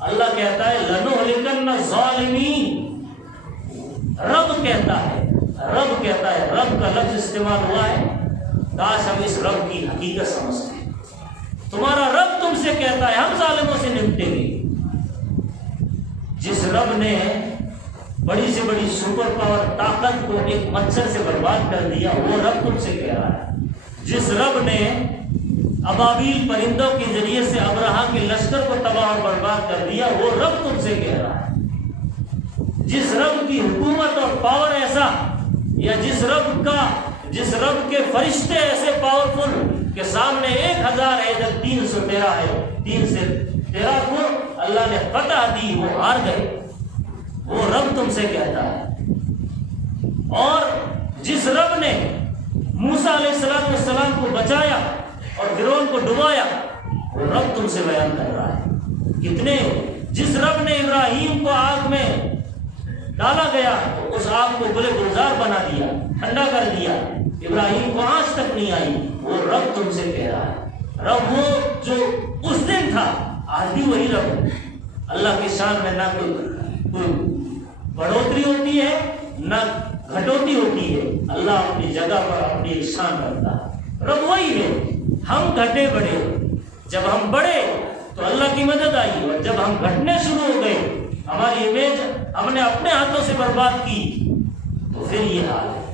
اللہ کہتا ہے لنہلکن الظالمین، رب کہتا ہے رب کا لفظ استعمال ہوا ہے، کاش ہم اس رب کی حقیقت سمجھتے ہیں۔ تمہارا رب تم سے کہتا ہے ہم ظالموں سے نمٹیں گے۔ جس رب نے بڑی سے بڑی سپر پاور طاقت کو ایک مچھر سے برباد کر دیا، وہ رب تم سے کہہ رہا ہے۔ جس رب نے ابابیل پرندوں کے ذریعے سے ابرہا کے لشکر کو تباہ اور برباد کر دیا، وہ رب تم سے کہہ رہا ہے۔ جس رب کی حکومت اور پاور ایسا، یا جس رب کے فرشتے ایسے پاورفل کہ سامنے 1000 ہے ادھر 313 ہے، 3 سے 13 کو اللہ نے فتح دی، وہ ہار گئے، وہ رب تم سے کہتا ہے۔ اور جس رب نے موسیٰ علیہ السلام کو بچایا اور فرعون کو ڈبایا، وہ رب تم سے بیان کر رہا ہے۔ کتنے جس رب نے ابراہیم کو آگ میں ڈالا گیا، اس آگ کو گلے گلزار بنا دیا، ٹھنڈا کر دیا، ابراہیم کو آنچ تک نہیں آئی، وہ رب تم سے کہہ رہا ہے۔ رب وہ جو اس دن تھا، آج بھی وہی رب ہے۔ اللہ کی شان میں نہ کوئی بڑھوتری ہوتی ہے نہ گھٹوتی ہوتی ہے، اللہ اپنی جگہ پر اپنی شان رکھتا ہے۔ رب وہی ہے، ہم گھٹے بڑھے، جب ہم بڑھے تو اللہ کی مدد آئی، اور جب ہم گھٹنے شروع ہو گئے، ہماری امیج ہم نے اپنے ہاتھوں سے برباد کی، تو پھر یہ حال ہے۔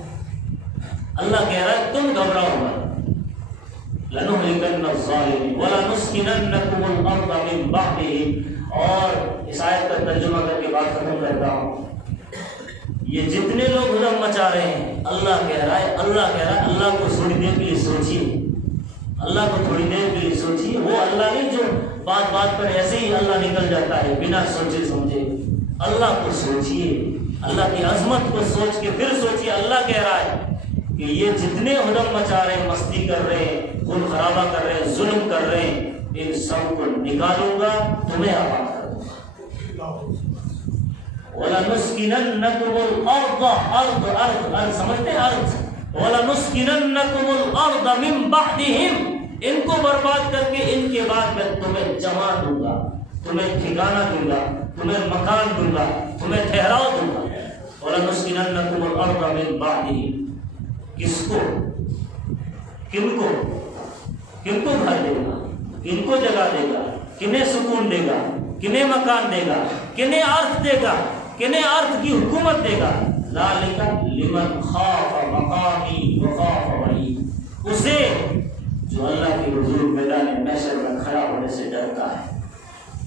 اللہ کہہ رہا ہے تم گھبراؤ مت، لنہلکن الظالمین ولنسکننکم الارض من بعدہم۔ اور اس آیت کا ترجمہ کر کے بات ختم کرتا ہوں۔ یہ جتنے لوگ ہجوم مچا رہے ہیں، اللہ کہہ رہا ہے اللہ کو تھوڑی دیر کے لیے سوچیے، اللہ کو تھوڑی دیر کے لیے سوچیے۔ وہ اللہ نہیں جو بات بات پر ایسے ہی اللہ نکل جاتا ہے بنا سوچے سمجھے۔ اللہ کو سوچیے، اللہ کی عظمت کو سوچ کے پھر سوچیے۔ اللہ کہہ رہا ہے کہ یہ جتنے ہجوم مچا رہے ہیں، مستی کر رہے ہیں، خون خرابہ کر رہے ہیں، ظلم کر رہے ہیں، ان سب کو نکالوں گا، تمہیں آباد کر دوں گا۔ وَلَنُسْكِنَنَّكُمُ الْأَرْضَ ارض سمجھتے ہیں ارض، وَلَنُسْكِنَنَّكُمُ الْأَرْضَ مِن بَعْدِهِمْ، ان کو برباد کر کے ان کے بعد میں تمہیں جمع دوں گا، تمہیں ٹھکانہ دوں گا، تمہیں مکان دوں گا، تمہیں ٹھہراؤ دوں گا۔ وَلَنُسْكِنَنَّكُمُ الْأَرْضَ مِن بَعْدِهِمْ، کس کو، کن کو گھر دے گا، کن کو جگہ دے گا، کنہیں سکون دے گا، کنہیں مکان دے گا، کنہیں ارض دے گا، کنہیں ارض کی حکومت دے گا۔ ذالک لمن خاف مقامی وخاف وعید، اسے جو اللہ کے حضور میدان محشر میں کھڑا ہونے سے ڈرتا ہے۔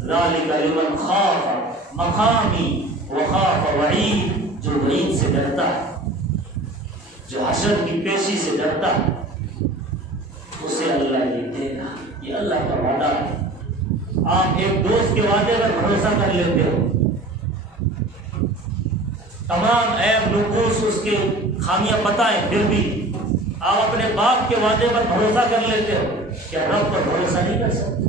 ذالک لمن خاف مقامی وخاف وعید، جو وعید سے ڈرتا ہے، جو حشر کی پیشی سے ڈرتا ہے، اسے اللہ یہ دے گا۔ یہ اللہ کا وعدہ ہے۔ آپ ایک دوست کے وعدے پر بھروسہ کر لیتے ہو، تمام عیب نقوص اس کے خامیاں پتہ ہیں، پھر بھی آپ اپنے باپ کے وعدے پر بھروسہ کر لیتے ہو، کیا رب پر بھروسہ نہیں کر سکتے؟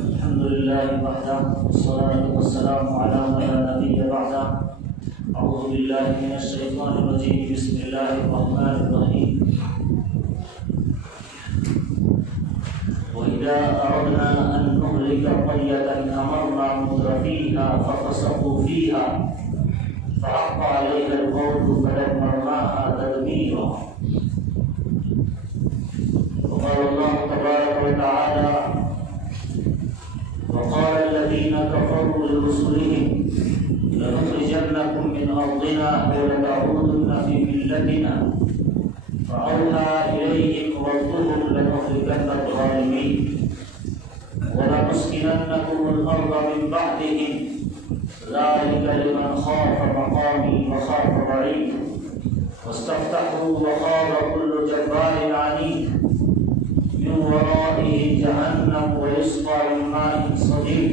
الحمدللہ وحدہ والصلاة والسلام علی من لا نبی بعدہ۔ اعوذ باللہ من الشیطان الرجیم، بسم اللہ الرحمن الرحیم۔ وَإِذَا أَرَدْنَا أَن نُهْلِكَ قَرْيَةً أَمَرْنَا مُتْرَفِيهَا فَفَسَقُوا فِيهَا فَحَقَّ عَلَيْهَا الْقَوْلُ فَدَمَّرْنَاهَا تَدْمِيرًا۔ وقال الله تبارك وتعالى: وقال الذين كفروا لرسلهم لنخرجنكم من أرضنا أو لتعودن في ملتنا فأوحى إليهم ربهم لنهلكن الظالمين ولنسكننكم الأرض من بعدهم ذلك لمن خاف مقامي وخاف وعيد واستفتحوا وخاب كل جبار عنيد من ورائه جهنم ويسقى من ماء صديد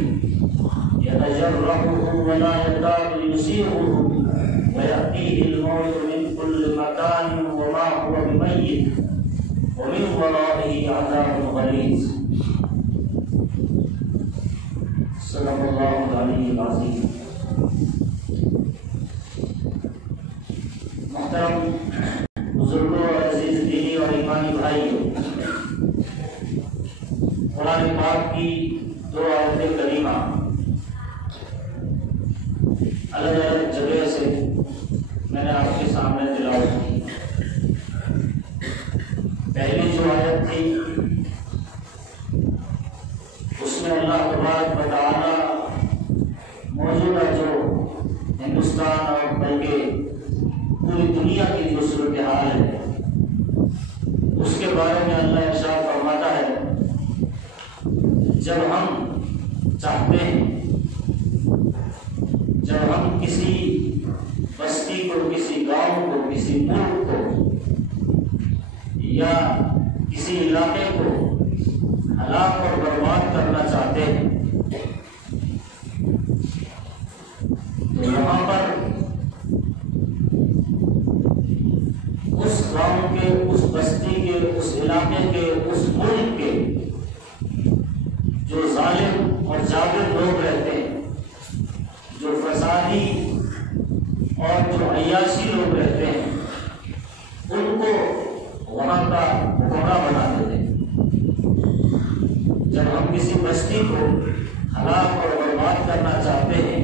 يتجرعه ولا يكاد يسيغه ويأتيه الموت من كل مكان وما هو بميت ومن ورائه عذاب غليظ۔ صدق اللہ العظیم۔ بھائی بازی، محترم بزرگوں اور عزیز دینی اور ایمانی بھائیوں، قرآن پاک کی 2 آیتیں کریمہ الگ الگ جگہ سے میں نے آپ کے سامنے تلاوت کی۔ پہلی جو آیت تھی اس میں اللہ تبارک و تعالی موجودہ جو ہندوستان اور بلکہ پوری دنیا کی جو صورتحال ہے اس کے بارے میں اللہ ارشاد فرماتا ہے، جب ہم چاہتے ہیں، جب ہم کسی بستی کو، کسی گاؤں کو، کسی ملک کو یا کسی علاقے کو ہلاک اور برباد کرنا چاہتے ہیں تو وہاں پر اس گاؤں کے، اس بستی کے، اس علاقے کے، اس ملک کے جو ظالم اور جابر لوگ رہتے ہیں، جو فسادی اور جو عیاشی لوگ رہتے ہیں، ان کو وہاں کا حکمراں بنا دیتے ہیں۔ جب ہم کسی بستی کو ہلاک اور برباد کرنا چاہتے ہیں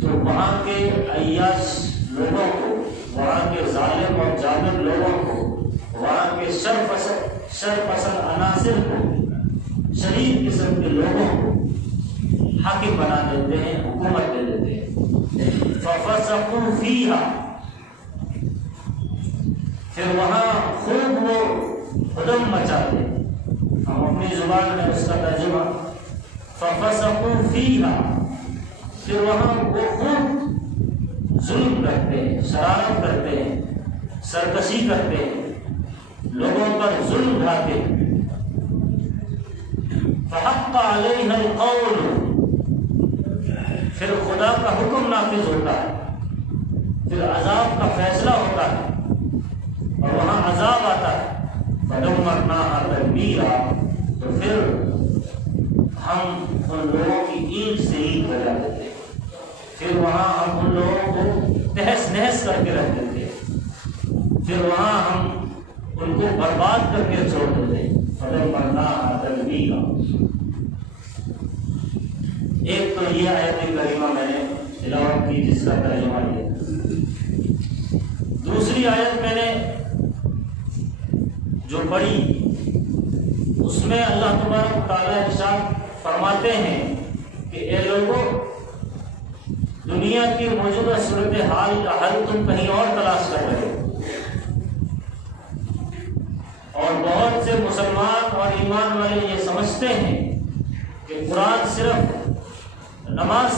تو وہاں کے عیاش لوگوں کو، وہاں کے ظالم اور جابر لوگوں کو، وہاں کے شر پسند عناصر کو، شریر قسم کے لوگوں کو حاکم بنا دیتے ہیں، حکومت دے دیتے ہیں۔ فَفَسَقُوا فِيهَا، پھر وہاں خوب وہ ہدم مچاتے ہیں۔ ہم اپنی زبان میں اس کا ترجمہ فَفَسَقُوا فِيهَا، پھر وہاں وہ خوب ظلم کرتے ہیں، شرارت کرتے ہیں، سرکشی کرتے ہیں، لوگوں پر ظلم ڈھاتے ہیں۔ فَحَقَّ عَلَيْهَا الْقَوْلُ، پھر خدا کا حکم نافذ ہوتا ہے، پھر عذاب کا فیصلہ ہوتا ہے اور وہاں عذاب آتا ہے۔ فَدَمَّرْنَاهَا تَدْمِيرًا، تو پھر ہم ان لوگوں کی اینٹ سے اینٹ بجا دیتے ہیں، پھر وہاں ہم ان لوگوں کو تہس نہس کر کے رکھ دیتے ہیں، پھر وہاں ہم ان کو برباد کر کے چھوڑ دیتے ہیں۔ فَدَمَّرْنَاهَا تَدْمِيرًا۔ ایک تو یہ آیت کریمہ میں نے تلاوت کی جس کا ترجمہ یہ۔ دوسری آیت میں نے جو پڑھی اس میں اللہ تبارک تعالیٰ ارشاد فرماتے ہیں کہ اے لوگوں، دنیا کی موجودہ صورتحال کا حل تم کہیں اور تلاش کر رہے ہو، اور بہت سے مسلمان اور ایمان والے یہ سمجھتے ہیں کہ قرآن صرف نماز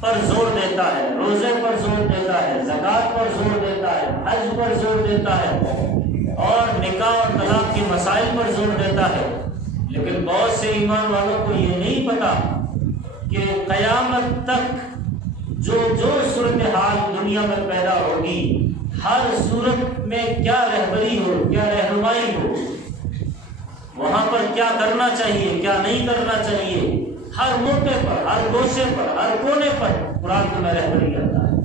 پر زور دیتا ہے، روزے پر زور دیتا ہے، زکوٰۃ پر زور دیتا ہے، حج پر زور دیتا ہے اور نکاح اور طلاق کے مسائل پر زور دیتا ہے، لیکن بہت سے ایمان والوں کو یہ نہیں پتا کہ قیامت تک جو صورتحال دنیا میں پیدا ہوگی، ہر صورت میں کیا رہبری ہو، کیا رہنمائی ہو، وہاں پر کیا کرنا چاہیے، کیا نہیں کرنا چاہیے، ہر موقع پر، ہر گوشے پر، ہر کونے پر قرآن تمہیں رہبری کرتا ہے۔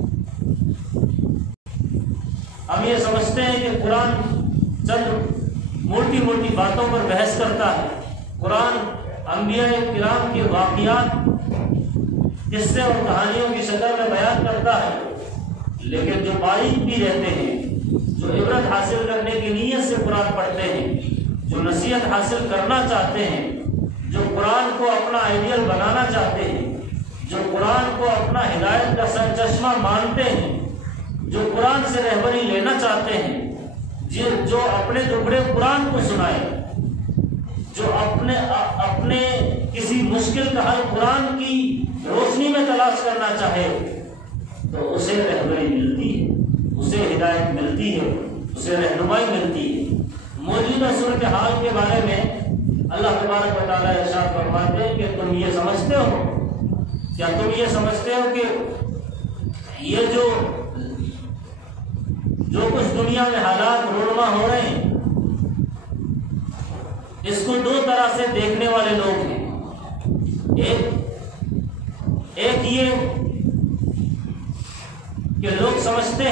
ہم یہ سمجھتے ہیں کہ قرآن چند موٹی موٹی باتوں پر بحث کرتا ہے، قرآن انبیاء کرام کے واقعات، قصے اور کہانیوں کی شکل میں بیان کرتا ہے، لیکن جو باریک بھی رہتے ہیں، جو عبرت حاصل کرنے کی نیت سے قرآن پڑھتے ہیں، جو نصیحت حاصل کرنا چاہتے ہیں، جو قرآن کو اپنا آئیڈیل بنانا چاہتے ہیں، جو قرآن کو اپنا ہدایت کا سرچشمہ مانتے ہیں، جو قرآن سے رہبری لینا چاہتے ہیں، جو اپنے دکھڑے قرآن کو سنائے، جو اپنے کسی مشکل کا حل قرآن کی روشنی میں تلاش کرنا چاہے تو اسے رہبری ملتی ہے، اسے ہدایت ملتی ہے، اسے رہنمائی ملتی ہے۔ موجودہ صورتحال کے بارے میں اللہ تبارک و تعالیٰ ارشاد فرماتے ہیں کہ تم یہ سمجھتے ہو، کیا تم یہ سمجھتے ہو کہ یہ جو کچھ دنیا میں حالات رونما ہو رہے ہیں، اس کو دو طرح سے دیکھنے والے لوگ ہیں۔ ایک یہ کہ لوگ سمجھتے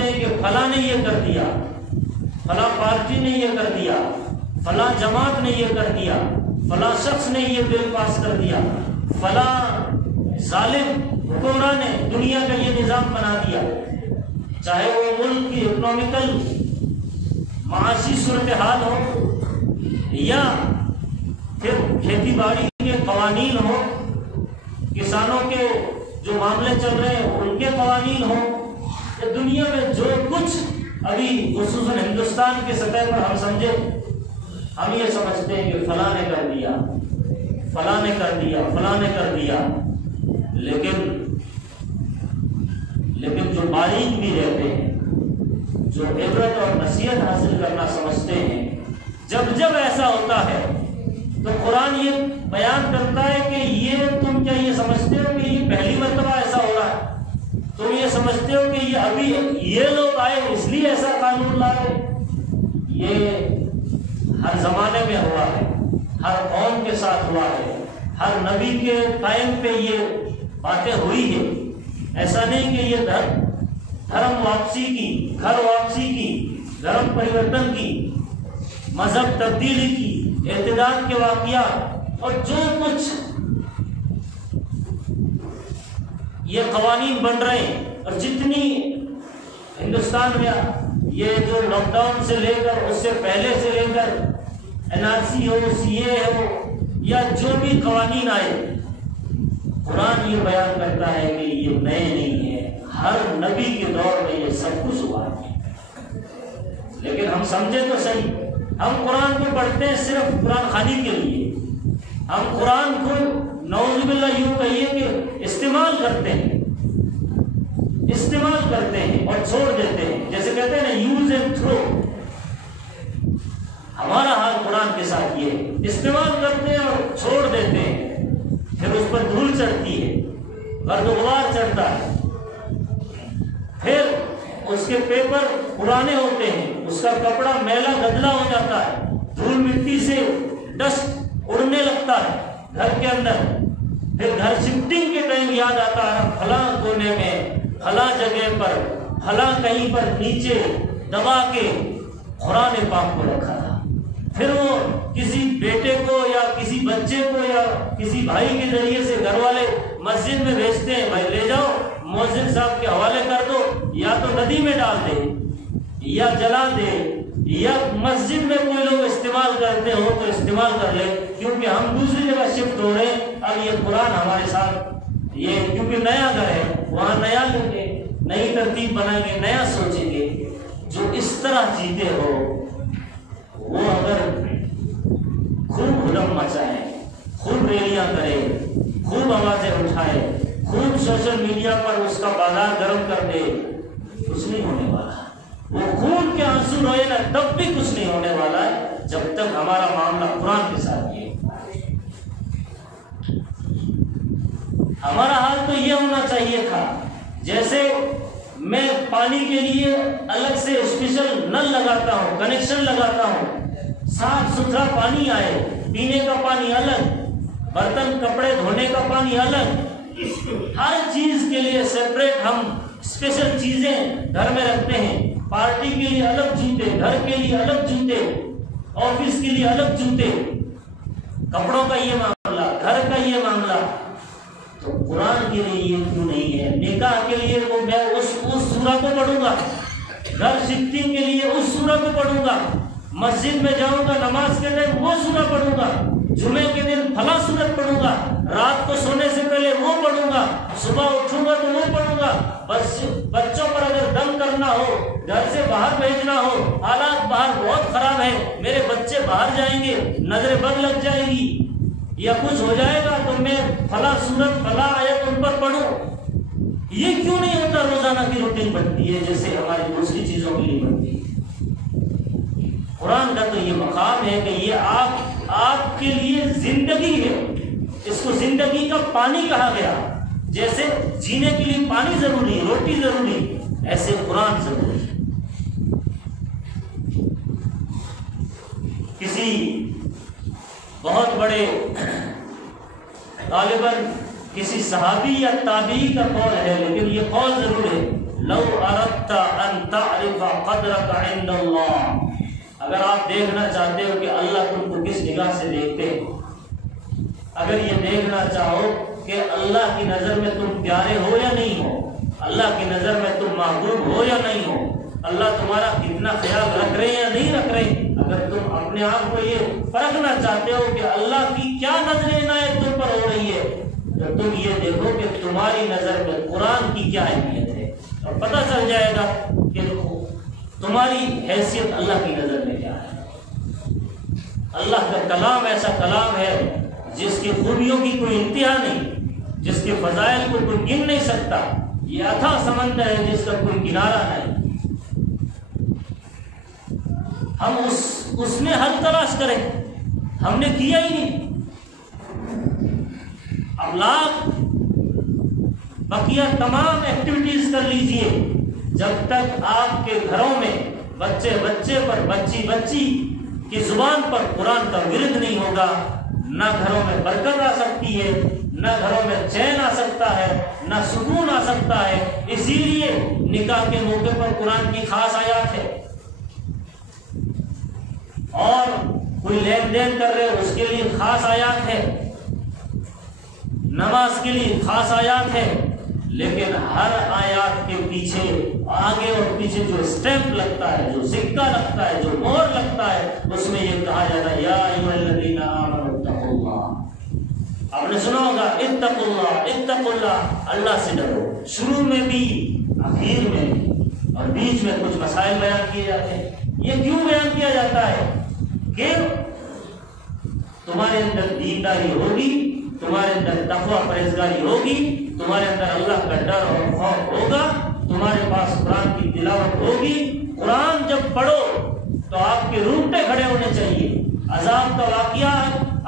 ہیں کہ فلاں نے یہ کر دیا، فلاں پارٹی نے یہ کر دیا، فلاں جماعت نے یہ کر دیا، فلاں شخص نے یہ بل پاس کر دیا، فلاں ظالم حکمراں نے دنیا کا یہ نظام بنا دیا، چاہے وہ ملک کی اکنامیکل معاشی صورتحال ہو یا پھر کھیتی باڑی کے قوانین ہو، کسانوں کے جو معاملے چل رہے ہیں ان کے قوانین ہوں، یا دنیا میں جو کچھ ابھی خصوصاً ہندوستان کے سطح پر ہم سمجھے، ہم یہ سمجھتے ہیں کہ فلاں نے کر دیا، فلاں نے کر دیا، فلاں نے کر دیا، لیکن جو باریک بھی رہتے ہیں، جو عبرت اور نصیحت حاصل کرنا سمجھتے ہیں، جب ایسا ہوتا ہے تو قرآن یہ بیان کرتا ہے کہ یہ تم کیا یہ سمجھتے ہو کہ یہ پہلی مرتبہ ایسا ہو رہا ہے؟ تم یہ سمجھتے ہو کہ یہ ابھی یہ لوگ آئے اس لیے ایسا قانون لائے؟ یہ ہر زمانے میں ہوا ہے، ہر قوم کے ساتھ ہوا ہے، ہر نبی کے ٹائم پہ یہ باتیں ہوئی ہیں۔ ایسا نہیں کہ یہ دھرم واپسی کی، گھر واپسی کی، دھرم پریورتن کی، مذہب تبدیلی کی، ارتداد کے واقعات اور جو کچھ یہ قوانین بن رہے ہیں، اور جتنی ہندوستان میں یہ جو لاک ڈاؤن سے لے کر اس سے پہلے سے لے کر NRC ہو، CA ہو یا جو بھی قوانین آئے، قرآن یہ بیان کرتا ہے کہ یہ نئے نہیں ہیں، ہر نبی کے دور میں یہ سب کچھ ہوا ہے۔ لیکن ہم سمجھے تو صحیح، ہم قرآن کو پڑھتے ہیں صرف قرآن خوانی کے لیے، ہم قرآن کو نعوذ باللہ یوں کہیے کہ استعمال کرتے ہیں اور چھوڑ دیتے ہیں، جیسے کہتے ہیں نا یوز اینڈ تھرو۔ ہمارا حال قرآن کے ساتھ یہ ہے، استعمال کرتے ہیں اور چھوڑ دیتے ہیں، پھر اس پر دھول چڑھتی ہے، گرد و غبار چڑھتا ہے، پھر اس کے پیپر پرانے ہوتے ہیں، اس کا کپڑا میلا گدلا ہو جاتا ہے، دھول مٹی سے ڈسٹ اڑنے لگتا ہے گھر کے اندر، پھر گھر شفٹنگ کے ٹائم یاد آتا ہے فلاں کونے میں، فلاں جگہ پر، فلاں کہیں پر نیچے دبا کے قرآن پاک کو رکھا تھا۔ پھر وہ کسی بیٹے کو یا کسی بچے کو یا کسی بھائی کے ذریعے سے گھر والے مسجد میں بھیجتے ہیں، بھائی لے جاؤ مؤذن صاحب کے حوالے کر دو، یا تو ندی میں ڈال دے یا جلا دے، یا مسجد میں کوئی لوگ استعمال کرتے ہو تو استعمال کر لے، کیونکہ ہم دوسری جگہ شفٹ ہو رہے ہیں، اب یہ قرآن ہمارے ساتھ، یہ کیونکہ نیا گھر ہے، وہاں نیا لیں گے، نئی ترتیب بنائیں گے، نیا سوچیں گے۔ جو اس طرح جیتے ہو وہ اگر خوب ہلم مچائے، خوب ریلیاں کرے، خوب آوازیں اٹھائے، خوب سوشل میڈیا پر اس کا بازار گرم کر دے، کچھ نہیں ہونے والا۔ وہ خون کے آنسو روئے نا تب بھی کچھ نہیں ہونے والا ہے، جب تک ہمارا معاملہ قرآن کے ساتھ یہ۔ ہمارا حال تو یہ ہونا چاہیے تھا، جیسے میں پانی کے لیے الگ سے اسپیشل نل لگاتا ہوں، کنیکشن لگاتا ہوں، صاف ستھرا پانی آئے، پینے کا پانی الگ، برتن کپڑے دھونے کا پانی الگ، ہر چیز کے لیے سیپریٹ ہم اسپیشل چیزیں گھر میں رکھتے ہیں، پارٹی کے لیے الگ جوتے، گھر کے لیے الگ جوتے، آفس کے لیے الگ جوتے، کپڑوں کا یہ معاملہ، گھر کا یہ معاملہ۔ تو قرآن کے لیے یہ کیوں نہیں ہے؟ نکاح کے لیے وہ میں اس سورہ کو پڑھوں گا، گھر شفٹنگ کے لیے اس سورہ کو پڑھوں گا، مسجد میں جاؤں گا نماز کے ٹائم وہ سورہ پڑھوں گا، جمعے کے دن فلاں سورت پڑھوں گا، رات کو سونے سے پہلے وہ پڑھوں گا، صبح اٹھوں گا تو وہ پڑھوں گا۔ بچوں پر اگر دم کرنا ہو، گھر سے باہر بھیجنا ہو، حالات باہر بہت خراب ہیں، میرے بچے باہر جائیں گے، نظر بد لگ جائے گی یا کچھ ہو جائے گا تو میں فلاں سورت فلاں آیت ان پر پڑھوں، یہ کیوں نہیں ہوتا؟ روزانہ کی روٹین بنتی ہے جیسے ہماری دوسری چیزوں کے لیے بنتی ہے۔ قرآن کا تو یہ مقام ہے کہ یہ آپ کے لیے زندگی ہے، اس کو زندگی کا پانی کہا گیا۔ جیسے جینے کے لیے پانی ضروری، روٹی ضروری، ایسے قرآن ضروری ہے۔ کسی بہت بڑے غالباً کسی صحابی یا تابعی کا قول ہے، لیکن یہ قول ضرور ہے، لو اردت ان تعرف قدرک عند اللہ، اگر آپ دیکھنا چاہتے ہو کہ اللہ تم کو کس نگاہ سے دیکھتے ہیں، اگر یہ دیکھنا چاہو کہ اللہ کی نظر میں تم پیارے ہو یا نہیں ہو، اللہ کی نظر میں تم محبوب ہو یا نہیں ہو، اللہ تمہارا کتنا خیال رکھ رہے یا نہیں رکھ رہے، اگر تم اپنے آپ کو یہ پرکھنا چاہتے ہو کہ اللہ کی کیا نظر عنایت تم پر ہو رہی ہے، تو تم یہ دیکھو کہ تمہاری نظر میں قرآن کی کیا اہمیت ہے، اور پتہ چل جائے گا کہ تمہاری حیثیت اللہ کی نظر میں کیا ہے۔ اللہ کا کلام ایسا کلام ہے جس کی خوبیوں کی کوئی انتہا نہیں، جس کے فضائل کو کوئی گن نہیں سکتا، یہ اتھا سمندر ہے جس کا کوئی کنارہ نہیں۔ ہم اس میں حل تلاش کریں، ہم نے کیا ہی نہیں۔ ابلاغ بقیہ تمام ایکٹیویٹیز کر لیجئے، جب تک آپ کے گھروں میں بچے بچے پر، بچی بچی کی زبان پر قرآن کا ورد نہیں ہوگا، نہ گھروں میں برکت آ سکتی ہے، نہ گھروں میں چین آ سکتا ہے، نہ سکون آ سکتا ہے۔ اسی لیے نکاح کے موقع پر قرآن کی خاص آیات ہے، اور کوئی لین دین کر رہے اس کے لیے خاص آیات ہے، نماز کے لیے خاص آیات ہے، لیکن ہر آیات کے پیچھے آگے اور پیچھے جو اسٹیمپ لگتا ہے، جو سکہ لگتا ہے، جو مہر لگتا ہے، اس میں یہ کہا جاتا ہے یا ایھا الذین آمنوا اتقوا اللہ۔ آپ نے سنا ہوگا اتقوا اللہ، اتقوا اللہ، اللہ سے ڈرو، شروع میں بھی، آخر میں بھی، اور بیچ میں کچھ مسائل بیان کیے جاتے ہیں۔ یہ کیوں بیان کیا جاتا ہے کہ تمہارے اندر دینداری ہوگی، تمہارے اندر تقویٰ پرہیزگاری ہوگی، تمہارے اندر اللہ کا ڈر اور خوف ہوگا، تمہارے پاس قرآن کی تلاوت ہوگی۔ قرآن جب پڑھو تو آپ کے رونگٹے کھڑے ہونے چاہیے۔ عذاب کا واقعہ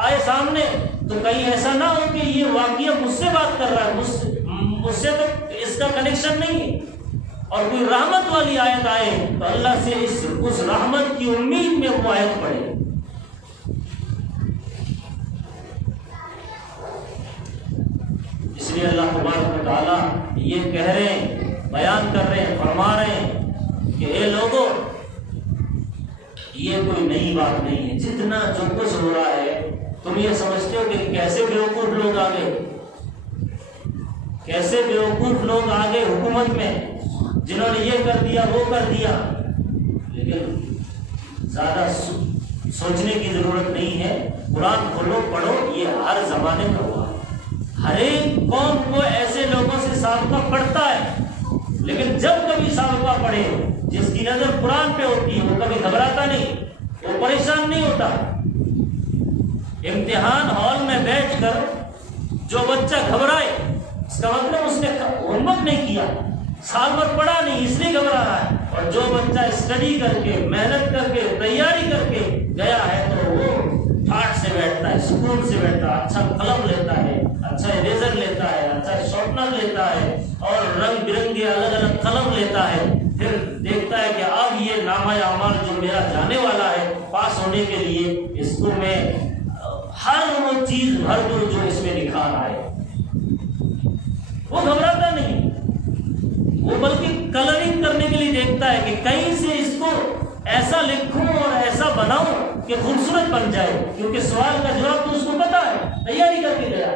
آئے سامنے تو کہیں ایسا نہ ہو کہ یہ واقعہ مجھ سے بات کر رہا ہے، مجھ سے تو اس کا کنیکشن نہیں ہے، اور کوئی رحمت والی آیت آئے تو اللہ سے اس رحمت کی امید میں وہ آیت پڑھے۔ اس لیے اللہ تبارک و تعالیٰ یہ کہہ رہے ہیں، بیان کر رہے ہیں، فرما رہے ہیں کہ اے لوگوں، یہ کوئی نئی بات نہیں ہے، جتنا جو کچھ ہو رہا ہے تم یہ سمجھتے ہو کہ کیسے بیوقوف لوگ آگے، کیسے بیوقوف لوگ آگے حکومت میں، جنہوں نے یہ کر دیا وہ کر دیا، لیکن زیادہ سوچنے کی ضرورت نہیں ہے۔ قرآن کھولو، پڑھو، یہ ہر زمانے میں ہوا، ہر ایک قوم کو ایسے لوگوں سے سابقہ پڑھتا ہے، لیکن جب کبھی سابقہ پڑھے جس کی نظر قرآن پہ ہوتی ہے وہ کبھی گھبراتا نہیں، وہ پریشان نہیں ہوتا۔ امتحان ہال میں بیٹھ کر جو بچہ گھبرائے اس کا مطلب اس نے ہوم ورک نہیں کیا، سال بھر پڑھا نہیں، اس لیے گھبرا رہا ہے، اور جو بچہ اسٹڈی کر کے، محنت کر کے، تیاری کر کے گیا ہے تو وہ ٹھاٹ سے بیٹھتا ہے، سکون سے بیٹھتا ہے، اچھا قلم لیتا ہے، اچھا اریزر لیتا ہے، اچھا شارپنر لیتا ہے، اور رنگ برنگے الگ الگ قلم لیتا ہے، پھر دیکھتا ہے کہ اب یہ نامہ اعمال جو میرا جانے والا ہے پاس ہونے کے لیے، اس کو میں ہر وہ چیز بھر دوں جو اس میں لکھا رہا ہے۔ وہ گھبراتا نہیں، وہ بلکہ کلرنگ کرنے کے لیے دیکھتا ہے کہ کہیں سے اس کو ایسا لکھوں اور ایسا بناؤں کہ خوبصورت بن جائے، کیونکہ سوال کا جواب تو اس کو پتا ہے، تیاری کر کے گیا۔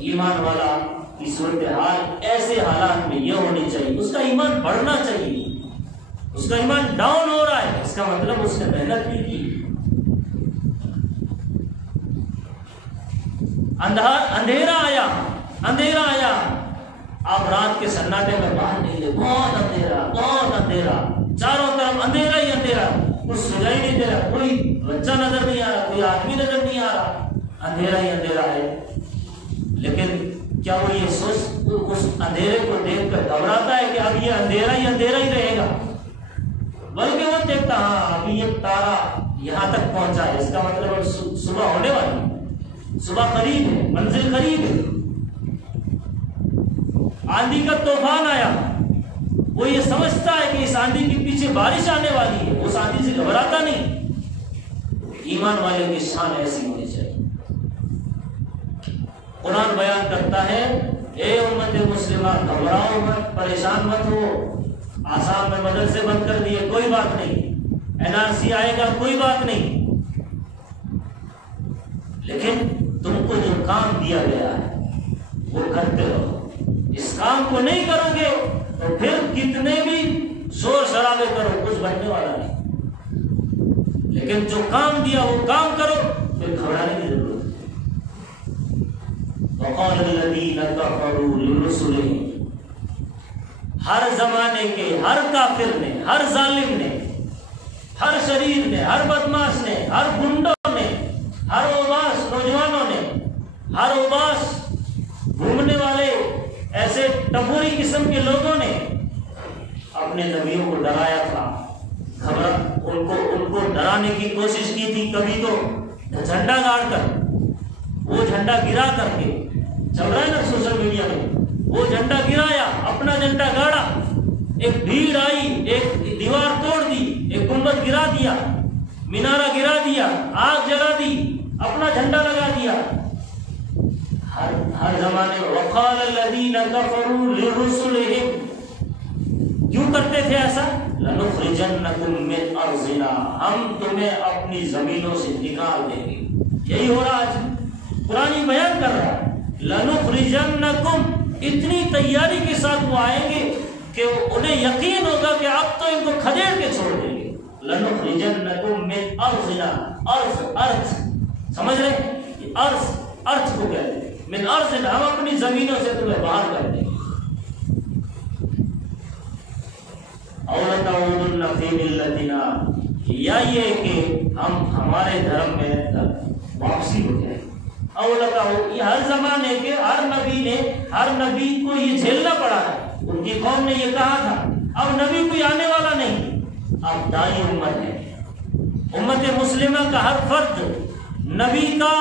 ایمان والا کی صورتحال ایسے حالات میں یہ ہونی چاہیے، اس کا ایمان بڑھنا چاہیے۔ اس کا ایمان ڈاؤن ہو رہا ہے، اس کا مطلب اس نے محنت نہیں کی۔ اندھیرا آیا، آپ رات کے سناٹے میں باہر نکلے، بہت اندھیرا، چاروں طرف اندھیرا ہی اندھیرا، کچھ سنائی نہیں دے رہا، کوئی بچہ نظر نہیں آ رہا، کوئی آدمی نظر نہیں آ رہا، اندھیرا ہی اندھیرا ہے۔ لیکن کیا وہ یہ سوچ اس اندھیرے کو دیکھ کر گھبراتا ہے کہ اب یہ اندھیرا ہی رہے گا؟ بلکہ وہ دیکھتا ہاں ابھی یہ تارا یہاں تک پہنچا ہے، اس کا مطلب صبح ہونے والی ہے، صبح قریب ہے، منزل قریب ہے۔ آندھی کا طوفان آیا، وہ یہ سمجھتا ہے کہ اس آندھی کے پیچھے بارش آنے والی ہے، اس آندھی سے گھبراتا نہیں۔ ایمان والے کی شان ایسی ہونی چاہیے۔ قرآن بیان کرتا ہے اے امت مسلمہ گھبراؤ مت، پریشان مت ہو، آسام میں مدرسے بند کر دیے کوئی بات نہیں، NRC آئے گا کوئی بات نہیں، لیکن تم کو جو کام دیا گیا ہے وہ کرتے رہو۔ اس کام کو نہیں کرو گے تو پھر کتنے بھی شور شرابے کرو کچھ بننے والا نہیں، لیکن جو کام دیا وہ کام کرو، پھر گھبرانے کی ضرورت ہے۔ وقال الذین کفروا لرسلہم، ہر زمانے کے ہر کافر نے، ہر ظالم نے، ہر شریر نے، ہر بدماش نے، ہر گنڈوں نے، ہر اوباش نوجوانوں نے، ہر اوباش گھومنے والے ایسے ٹپوری قسم کے لوگوں نے اپنے نبیوں کو ڈرایا تھا، ان کو ڈرانے کی کوشش کی تھی، کبھی تو جھنڈا گاڑ کر، وہ جھنڈا گرا کر کے چل رہا ہے نا سوشل میڈیا میں، وہ جھنڈا گرایا، اپنا جھنڈا گاڑا، ایک بھیڑ آئی، ایک دیوار توڑ دی، ایک گنبد گرا دیا، مینارہ گرا دیا، آگ جلا دی، اپنا جھنڈا لگا دیا۔ ہر زمانے میں وقال الذین کفروا لرسلہم، کیوں کرتے تھے ایسا؟ لنخرجنکم من ارضنا، ہم تمہیں اپنی زمینوں سے نکال دیں گے۔ یہی ہو رہا آج، قرآن بیان کر رہا ہے لنخرجنکم، اتنی تیاری کے ساتھ وہ آئیں گے کہ انہیں یقین ہوگا کہ اب تو ان کو کھدیڑ کے چھوڑ دیں گے۔ لنخرجنکم من ارضنا، ارض سمجھ رہے ہیں؟ ارض کو کہتے ہیں، من ارضنا، ہم اپنی زمینوں سے تمہیں باہر کر دیں گے۔ اور لتعودن فی ملتنا، یا یہ کہ ہم ہمارے دھرم میں واپسی ہو جائے۔ یہ ہر زمانے کے ہر نبی کو یہ جھیلنا پڑا ہے، ان کی قوم نے یہ کہا تھا اب نبی کوئی آنے والا نہیں، اب دائی امت ہے، امت مسلمہ کا ہر فرد نبی کا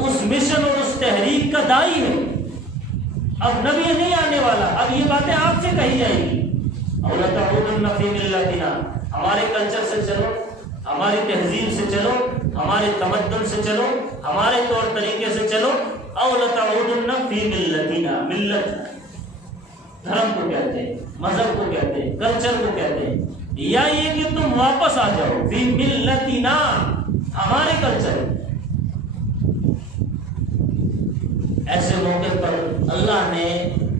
اس مشن اور اس تحریک کا دائی ہے۔ اب نبی نہیں آنے والا، اب یہ باتیں آپ سے کہی جائیں گی۔ اولتعودن فی ملتنا، ہمارے کلچر سے چلو، ہماری تہذیب سے چلو، ہمارے تمدن سے چلو، ہمارے طور طریقے سے چلو۔ اولتعودن فی ملتنا، ملت دھرم کو کہتے ہیں، مذہب کو کہتے ہیں، کلچر کو کہتے ہیں، یا یہ کہ تم واپس آ جاؤ فی ملتنا، ہمارے کلچر۔ ایسے موقع پر اللہ نے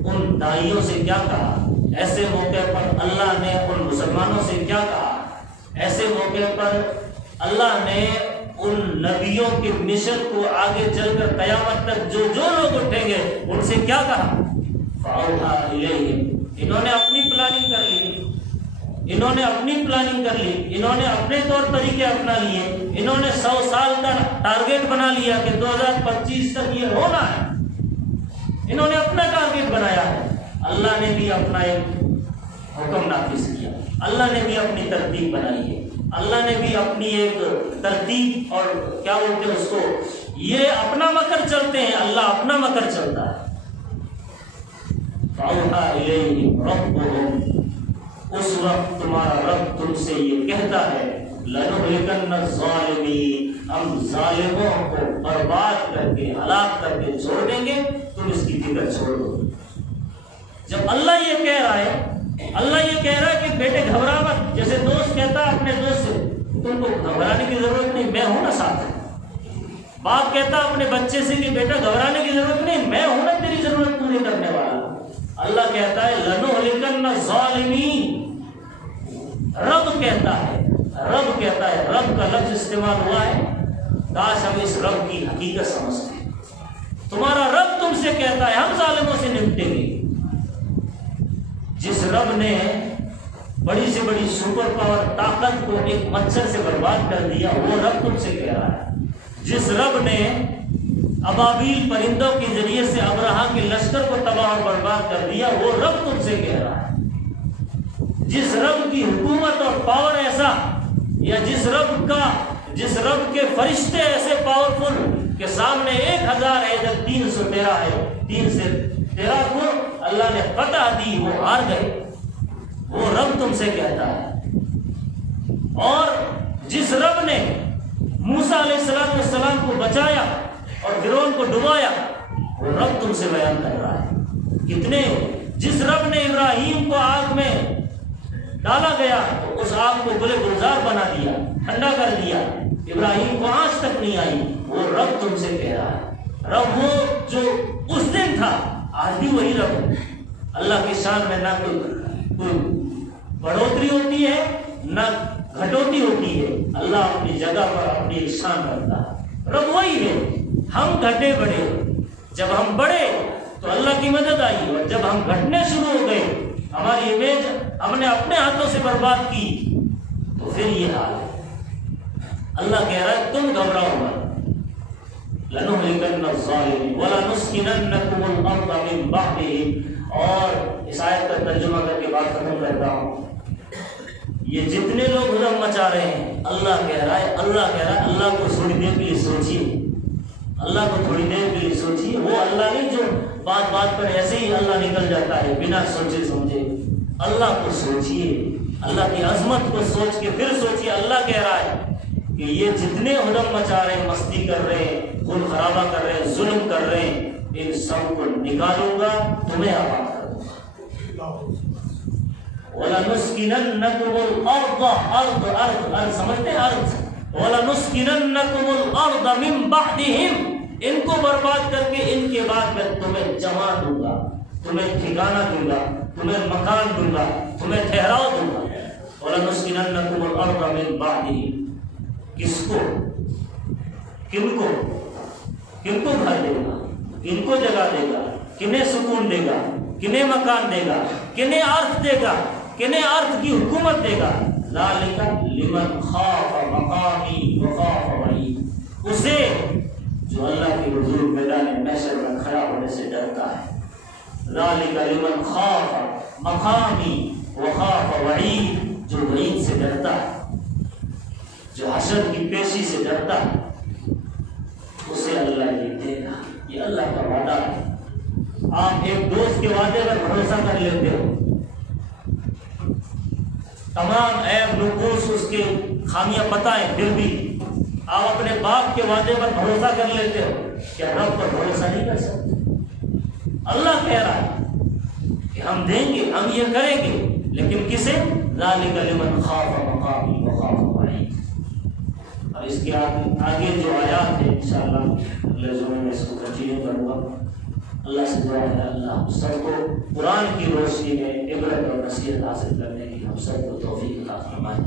ان دائیوں سے کیا کہا؟ ایسے موقع پر اللہ نے ان مسلمانوں سے کیا کہا؟ ایسے موقع پر اللہ نے ان نبیوں کے مشن کو آگے چل کر قیامت تک جو لوگ اٹھیں گے ان سے کیا کہا؟ فَأَوْحَىٰ إِلَيْهِمْ، انہوں نے اپنی پلاننگ کر لی، انہوں نے اپنی پلاننگ کر لی، انہوں نے اپنے طور طریقے اپنا لیے، انہوں نے 100 سال کا ٹارگیٹ بنا لیا کہ 2025 تک یہ ہونا ہے، انہوں نے اپنا ٹارگیٹ بنایا ہے۔ اللہ نے بھی اپنا ایک حکم نافذ کیا، اللہ نے بھی اپنی ترتیب بنائی ہے، اللہ نے بھی اپنی ایک ترتیب اور کیا بولتے ہیں اس کو، یہ اپنا مکر چلتے ہیں، اللہ اپنا مکر چلتا ہے۔ فَأَوْحَىٰ إِلَيْهِمْ رَبُّهُمْ، اس وقت تمہارا رب تم سے یہ کہتا ہے لَنُهْلِكَنَّ الظَّالِمِينَ، ہم ظالموں کو برباد کر کے ہلاک کر کے چھوڑ دیں گے، تم اس کی فکر چھوڑ دو۔ جب اللہ یہ کہہ رہا ہے کہ بیٹے گھبرا مت، جیسے دوست کہتا ہے اپنے دوست سے تم کو گھبرانے کی ضرورت نہیں، میں ہوں نا ساتھ۔ باپ کہتا اپنے بچے سے کہ بیٹا گھبرانے کی ضرورت نہیں، میں ہوں نا تیری ضرورت پوری کرنے والا۔ اللہ کہتا ہے لَنُهْلِكَنَّ الظَّالِمِينَ، رب کہتا ہے، رب کا لفظ استعمال ہوا ہے، کاش ہم اس رب کی حقیقت سمجھتے۔ تمہارا رب تم سے کہتا ہے ہم ظالموں سے نمٹیں گے۔ جس رب نے بڑی سے بڑی سپر پاور طاقت کو ایک مچھر سے برباد کر دیا، وہ رب تم سے کہہ رہا ہے۔ جس رب نے ابابیل پرندوں کے ذریعے سے ابرہا کے لشکر کو تباہ اور برباد کر دیا، وہ رب تم سے کہہ رہا ہے۔ جس رب کی حکومت اور پاور ایسا، یا جس رب کے فرشتے ایسے پاورفل کہ سامنے 1000 ہے ادھر 313 ہے، 3 سے 13 کو اللہ نے فتح دی، وہ ہار گئے، وہ رب تم سے کہتا ہے۔ اور جس رب نے موسیٰ علیہ السلام کو بچایا اور فرعون کو ڈبایا، وہ رب تم سے بیان کر رہا ہے۔ کتنے جس رب نے ابراہیم کو آگ میں ڈالا گیا تو اس آگ کو گلے گلزار بنا دیا، ٹھنڈا کر دیا، ابراہیم کو آنچ تک نہیں آئی، وہ رب تم سے کہہ رہا ہے۔ رب وہ جو اس دن تھا آج بھی وہی رب ہے۔ اللہ کی شان میں نہ کوئی بڑھوتری ہوتی ہے نہ گھٹوتی ہوتی ہے، اللہ اپنی جگہ پر اپنی شان رکھتا ہے، رب وہی ہے۔ ہم گھٹے بڑھے، جب ہم بڑھے تو اللہ کی مدد آئی، اور جب ہم گھٹنے شروع ہو گئے، ہماری امیج ہم نے اپنے ہاتھوں سے برباد کی، تو پھر یہ حال ہے۔ اللہ کہہ رہا ہے تم گھبراؤ مت، لَنُهْلِكَنَّ الظَّالِمِينَ وَلَنُسْكِنَنَّكُمُ الْأَرْضَ مِن بَعْدِهِمْ۔ اور اس آیت کا ترجمہ کر کے بات ختم کرتا ہوں۔ یہ جتنے لوگ ہدم مچا رہے ہیں، اللہ کہہ رہا ہے اللہ کو تھوڑی دیر کے لیے سوچیے، اللہ کو تھوڑی دیر کے لیے سوچیے۔ وہ اللہ نہیں جو بات بات پر ایسے ہی اللہ نکل جاتا ہے بنا سوچے سمجھے۔ اللہ کو سوچیے، اللہ کی عظمت کو سوچ کے پھر سوچیے۔ اللہ کہہ رہا ہے کہ یہ جتنے ہدم مچا رہے ہیں، مستی کر رہے ہیں، خون خرابہ کر رہے ہیں، ظلم کر رہے ہیں، ان سب کو نکالوں گا، تمہیں آباد کر دوں گا۔ وَلَنُسْكِنَنَّكُمُ الْأَرْضَ، ارض سمجھتے ہیں ارض، وَلَنُسْكِنَنَّكُمُ الْأَرْضَ مِن بَعْدِهِمْ، ان کو برباد کر کے ان کے بعد میں تمہیں جمع دوں گا، تمہیں ٹھکانہ دوں گا، تمہیں مکان دوں گا، تمہیں ٹھہراؤ دوں گا۔ وَلَنُسْكِنَنَّكُمُ الْأَرْضَ مِن بَعْدِهِمْ، کس کو، کن کو گھر دے گا، کن کو جگہ دے گا، کنہیں سکون دے گا، کنہیں مکان دے گا، کنہیں ارض دے گا، کنہیں ارض کی حکومت دے گا۔ ذَلِكَ لِمَنْ خَافَ مَقَامِي وَخَافَ وَعِيدِ، اسے جو اللہ کے حضور میدان محشر میں کھڑا ہونے سے ڈرتا ہے۔ ذَلِكَ لِمَنْ خَافَ مَقَامِي وَخَافَ وَعِيدِ، جو وعید سے ڈرتا ہے، جو حشر کی پیشی سے ڈرتا ہے، اسے اللہ یہ دے گا۔ یہ اللہ کا وعدہ ہے۔ آپ ایک دوست کے وعدے پر بھروسہ کر لیتے ہو، تمام عیب نقوص اس کے خامیاں پتہ ہیں، پھر بھی آپ اپنے باپ کے وعدے پر بھروسہ کر لیتے ہو، کیا رب پر بھروسہ نہیں کر سکتے؟ اللہ کہہ رہا ہے کہ ہم دیں گے، ہم یہ کریں گے، لیکن کسے؟ ذَلِكَ لِمَنْ خَافَ مَقَامِي وَخَافَ وَعِيدِ۔ اور اس کے آگے جو آیات ہے انشاءاللہ اگلے زمانے میں اس کو کنٹینیو کروں گا۔ اللہ سے دعا ہے اللہ سب کو قرآن کی روشنی میں عبرت اور نصیحت حاصل کرنے کی ہم سب کو توفیق عطا فرمائے۔